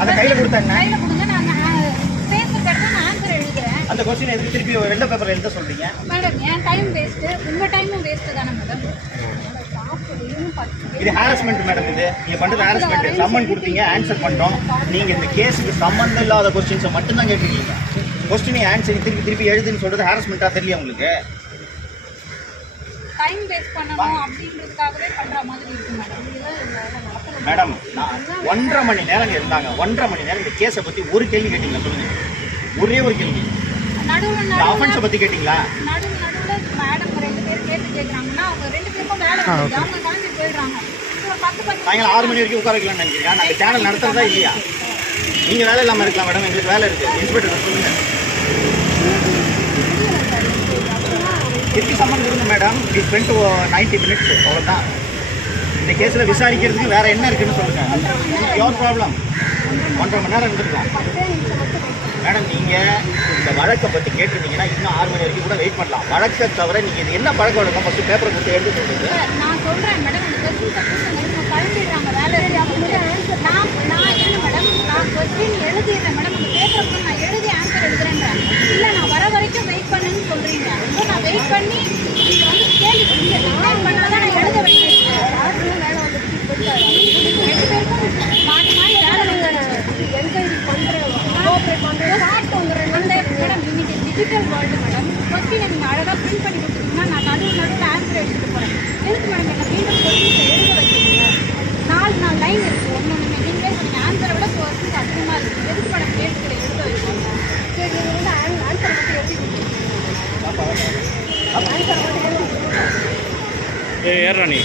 அந்த கையில் கொடுத்தாங்க. கையில் கொடுங்க, நான் பேசுகிறத நான் ஆன்சர் எழுதுறேன். அந்த கொஸ்டின் எதுக்கு திருப்பி வெள்ளை பேப்பரில் எழுத சொல்கிறீங்க? மேடம் என் டைம் வேஸ்ட்டு, உங்கள் டைமும் வேஸ்ட்டு தானே மேடம். இது ஹாரஸ்மெண்ட் மேடம். இது நீங்கள் பண்ணுறது ஹாரஸ்மெண்ட். சம்மன் கொடுத்தீங்க, ஆன்சர் பண்ணோம். நீங்கள் இந்த கேஸுக்கு சம்மந்தம் இல்லாத கொஸ்டின்ஸை மட்டும்தான் கேட்டுருக்கீங்க. கொஸ்டினை ஆன்சர் திருப்பி எழுதுன்னு சொல்கிறது ஹாரஸ்மெண்ட்டாக தெரியல உங்களுக்கு? டைம் வேஸ்ட் பண்ணணும் அப்படின்றதுக்காகவே பண்ணுற மாதிரி இருக்கு மேடம். மேடம் நான் 1.5 மணி நேரம் இருந்தாங்க. 1.5 மணி நேரம் இந்த கேஸை பற்றி ஒரு கேள்வி கேட்டீங்களா? சொல்லுங்கள், ஒரே ஒரு கேள்வி. நடுவில் அஃபென்ஸை பற்றி கேட்டிங்களா? நடுவில் மேடம் 2 பேர் கேட்குறாங்கன்னா அவங்க 2 பேருக்கும் வேலை அவங்க கிளம்பி போயிடுறாங்க. 10 சாயங்காலம் 6 மணி வரைக்கும் உட்கார வைக்கலாம்னு நினைக்கிறீங்க? நாங்கள் சேனல் நடத்துறதா இல்லையா? நீங்கள் வேலை இல்லாமல் இருக்கலாம் மேடம், எங்களுக்கு வேலை இருக்குது. இன்ஸ்பெக்டர் சொல்லுங்கள், திருப்பி சம்மன் கொடுங்க மேடம். வி ஸ்பெண்ட் 90 மினிட்ஸ், அவ்வளோதான். இந்த கேஸில் விசாரிக்கிறதுக்கு வேறு என்ன இருக்குன்னு சொல்லுங்கள். Your problem. 1.5 மணி நேரம் இருந்துருக்கலாம் மேடம். நீங்கள் இந்த வழக்கை பற்றி கேட்டிருந்தீங்கன்னா இன்னும் 6 மணி வரைக்கும் கூட வெயிட் பண்ணலாம். வழக்கை தவிர நீங்கள் இது என்ன பழக்க வழக்கம் ஃபஸ்ட்டு பேப்பரை கொடுத்து எழுத சொல்லுங்கள். நான் சொல்கிறேன் மேடம், இந்த கொஸ்டின் பழகிடுறாங்க வேலை. நான் என்ன மேடம், நான் கொஸ்டின் எழுதிடுறேன் மேடம். அந்த பேப்பருக்கு நான் எழுதி ஆன்சர் எழுதுறேன்றேன். இல்லை நான் வர வரைக்கும் வெயிட் பண்ணுன்னு சொல்கிறீங்க. ஸோ நான் வெயிட் பண்ணி நீங்கள் வந்து கேள்வி டிசைன் பண்ணதான் நான் எழுத வைக்கிறேன். 2 பேருக்கும் மாறி மாறி வேலை வந்துடுச்சு. மேடம் இன்னைக்கு டிஜிட்டல் வேர்ல்டு மேடம். கொஸ்டினை நீங்கள் அழகாக பிரிண்ட் பண்ணி கொடுத்துருக்கீங்கன்னா நான் நடுவில் ஆன்சர் எடுத்துகிட்டு போகிறேன். எதுக்கு மேடம் என்ன மீண்டும் கொஸ்டின்ஸை எழுத வைக்கிறீங்க? 4 லைன் இருக்குது. ஒன்று நீங்களே சொன்னீங்க ஆன்சரை விட கொஸ்டின் அதிகமாக இருக்குது. எதுக்கு மேடம் கேட்டுக்கிற எழுத வைக்கிறீங்க? சரி நீங்கள் வந்து ஆன்சர் மட்டும் எழுதி கொடுத்துருக்கீங்க. ஆன்சர் மட்டும் எழுதி கொடுத்துருக்கீங்க. ஏறா நீ